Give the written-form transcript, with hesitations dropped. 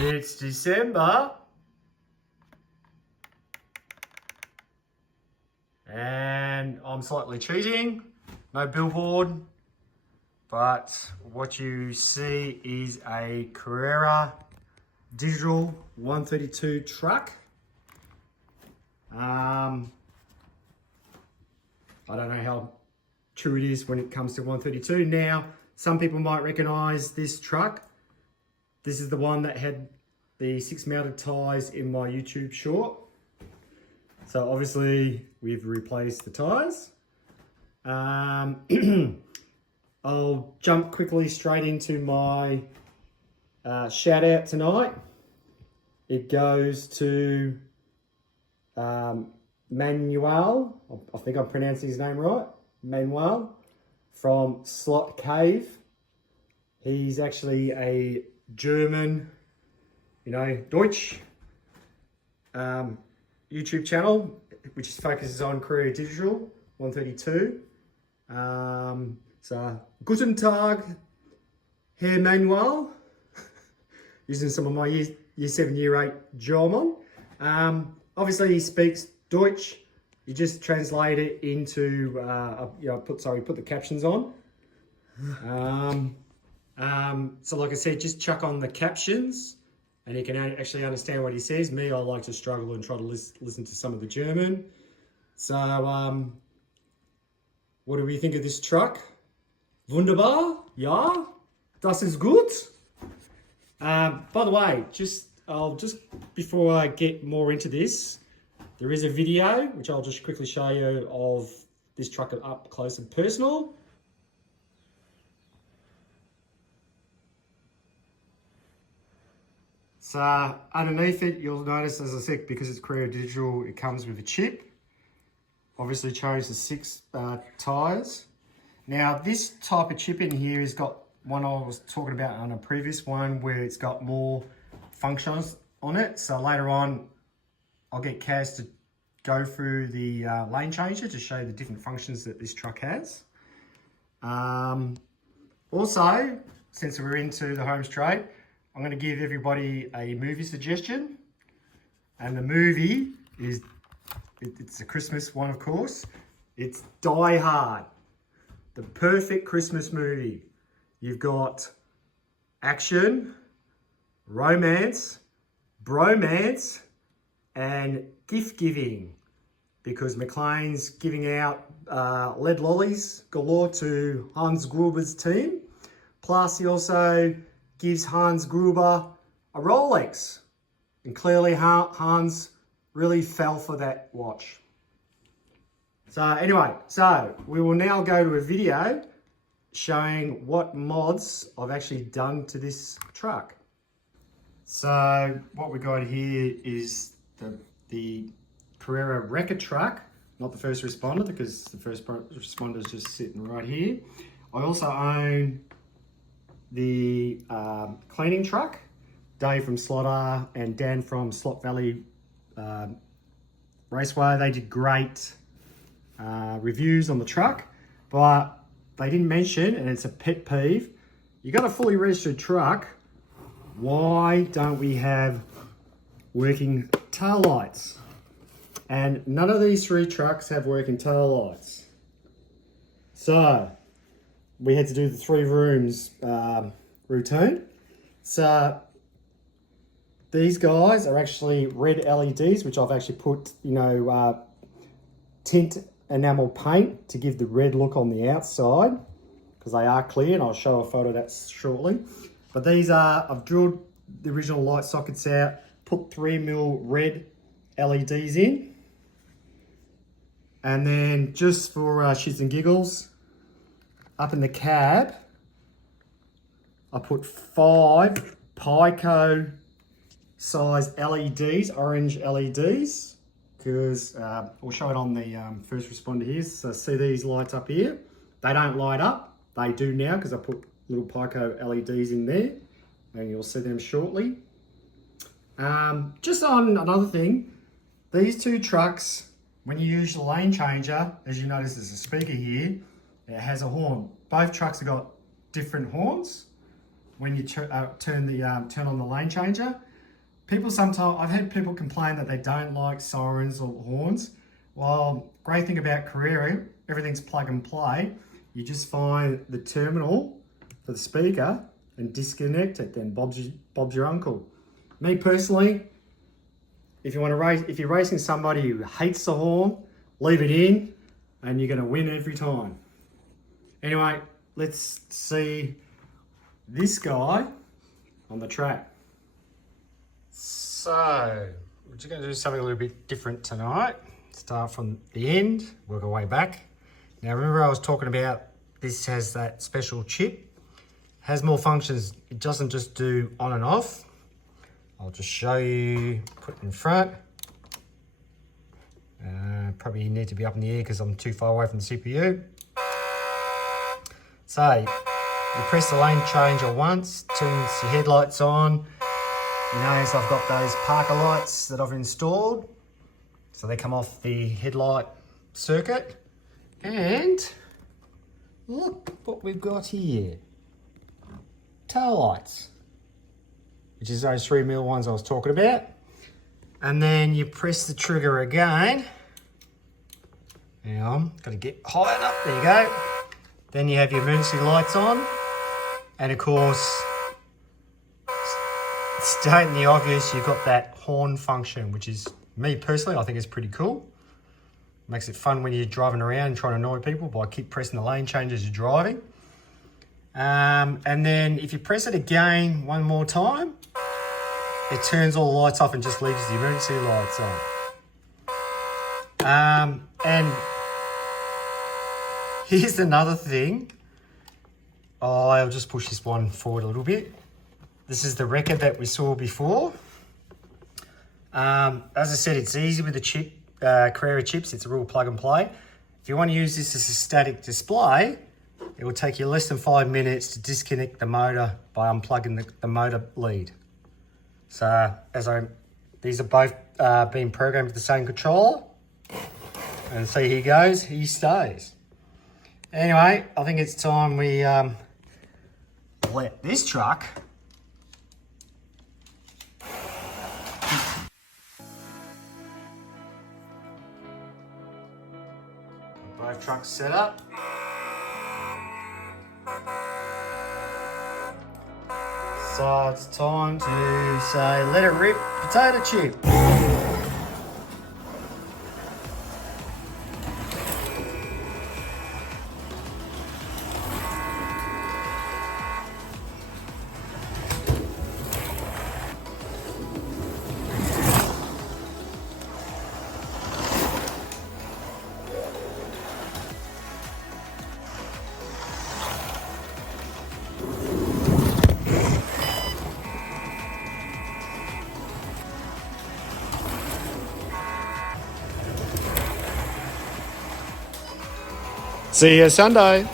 It's December. And I'm slightly cheating. No billboard. But what you see is a Carrera digital 132 truck. I don't know how true it is when it comes to 132. Now, some people might recognize this truck. This is the one that had the 6 mounted tyres in my YouTube short. So obviously we've replaced the tyres. I'll jump quickly straight into my shout out tonight. It goes to Manuel, I think I'm pronouncing his name right, Manuel from Slot Cave. He's actually a German, Deutsch YouTube channel, which focuses on Carrera Digital 132. So, Guten Tag, Herr Manuel, using some of my year 7, year 8 German. Obviously he speaks Deutsch. You just translate it into, put the captions on. So like I said, just chuck on the captions and you can actually understand what he says. Me, I like to struggle and try to listen to some of the German. So, what do we think of this truck? Wunderbar, ja, das ist gut. By the way, before I get more into this, there is a video which I'll just quickly show you of this truck up close and personal. So underneath it, you'll notice, as I said, because it's Carrera Digital, it comes with a chip. Obviously chose the 6 tyres. Now this type of chip in here has got one I was talking about on a previous one where it's got more functions on it. So later on, I'll get Kaz to go through the lane changer to show the different functions that this truck has. Also, since we're into the home straight, I'm going to give everybody a movie suggestion. And the movie is, it's a Christmas one, of course. It's Die Hard, the perfect Christmas movie. You've got action, romance, bromance, and gift giving, because McLean's giving out lead lollies galore to Hans Gruber's team. Plus he also gives Hans Gruber a Rolex. And clearly Hans really fell for that watch. So anyway, we will now go to a video showing what mods I've actually done to this truck. So what we got here is the Carrera Wrecker truck, not the first responder, because the first responder is just sitting right here. I also own the cleaning truck. Dave from Slot R and Dan from Slot Valley Raceway, they did great reviews on the truck, but they didn't mention, and it's a pet peeve, you got a fully registered truck, why don't we have working tail lights? And none of these 3 trucks have working tail lights. So we had to do the 3 rooms routine. So these guys are actually red LEDs, which I've actually put, tint enamel paint to give the red look on the outside, because they are clear, and I'll show a photo of that shortly. But these are, I've drilled the original light sockets out, put 3mm red LEDs in, and then just for shits and giggles, up in the cab, I put 5 Pico size LEDs, orange LEDs, because we'll show it on the first responder here. So see these lights up here? They don't light up. They do now because I put little Pico LEDs in there, and you'll see them shortly. Just on another thing, these 2 trucks, when you use the lane changer, as you notice there's a speaker here, it has a horn. Both trucks have got different horns when you turn on the lane changer. People sometimes, I've had people complain that they don't like sirens or horns. Well, great thing about Carrera, everything's plug and play. You just find the terminal for the speaker and disconnect it, then Bob's your uncle. Me personally, if you want to race, if you're racing somebody who hates the horn, leave it in and you're going to win every time. Anyway, let's see this guy on the track. So, we're just going to do something a little bit different tonight. Start from the end, work our way back. Now remember I was talking about this has that special chip. Has more functions. It doesn't just do on and off. I'll just show you, put it in front. Probably need to be up in the air because I'm too far away from the CPU. So, you press the lane changer once, turns your headlights on. You notice I've got those Parker lights that I've installed. So they come off the headlight circuit. And look what we've got here. Tail lights, which is those 3mm ones I was talking about. And then you press the trigger again. Now, got to get high enough, there you go. Then you have your emergency lights on. And of course, stating the obvious, you've got that horn function, which is, me personally, I think is pretty cool. Makes it fun when you're driving around and trying to annoy people by keep pressing the lane change as you're driving. And then if you press it again one more time, it turns all the lights off and just leaves the emergency lights on. And here's another thing. Oh, I'll just push this one forward a little bit. This is the record that we saw before. As I said, it's easy with the chip, Carrera chips. It's a real plug and play. If you want to use this as a static display, it will take you less than 5 minutes to disconnect the motor by unplugging the motor lead. So these are both being programmed with the same controller. And see, he goes, he stays. Anyway, I think it's time we let this truck both trucks set up. So it's time to say, let it rip, potato chip. See you Sunday.